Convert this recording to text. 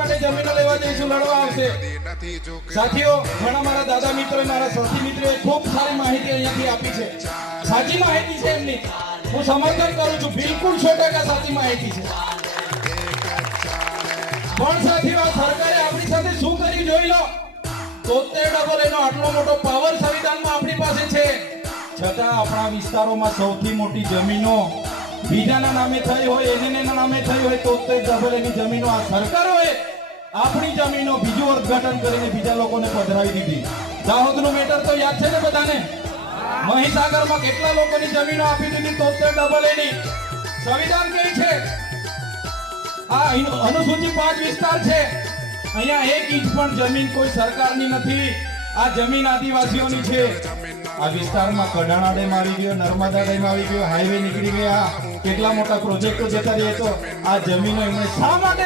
માટે જમીનો લેવા જઈશું, લડવા આવશે. સાથીઓ, ઘણા મારા દાદા મિત્રો મારા સાથી મિત્રોએ ખૂબ સારી માહિતી અહીંયાથી આપી છે. સાચી માહિતી છે એમની. હું સમર્થન કરું છું. બિલકુલ સો ટકા સાચી માહિતી છે. પણ સાથીઓ સરકારે આપણી સાથે શું કરી જોઈ લો. તોતેર ડબલ એનો આટલો મોટો પાવર સંવિધાનમાં આપણી પાસે છે. છતાં આપણા વિસ્તારોમાં સૌથી મોટી જમીનો બીજાના નામે થઈ હોય એને નામે થઈ હોય, તોતેર ડબલ એની જમીનો આ સરકારોએ આપણી જમીનો બીજું ઉદઘાટન કરીને બીજા લોકોને પધરાવી દીધી. દાહોદનું મેટર તો યાદ છે ને બધાને? મહીસાગરમાં કેટલા લોકોની જમીનો આપી દીધી? તોતેર ડબલ એની સંવિધાન કઈ છે? આ અનુસૂચિત પાંચ વિસ્તાર છે. અહીંયા એક ઇંચ પણ જમીન કોઈ સરકારની નથી. આ જમીન આદિવાસીઓની છે. આ વિસ્તારમાં કડાણા ડેમ આવી ગયો, નર્મદા ડેમ આવી ગયો, હાઈવે નીકળી ગયા. કેટલા મોટા પ્રોજેક્ટો જતા રહે તો આ જમીનો એમણે શા માટે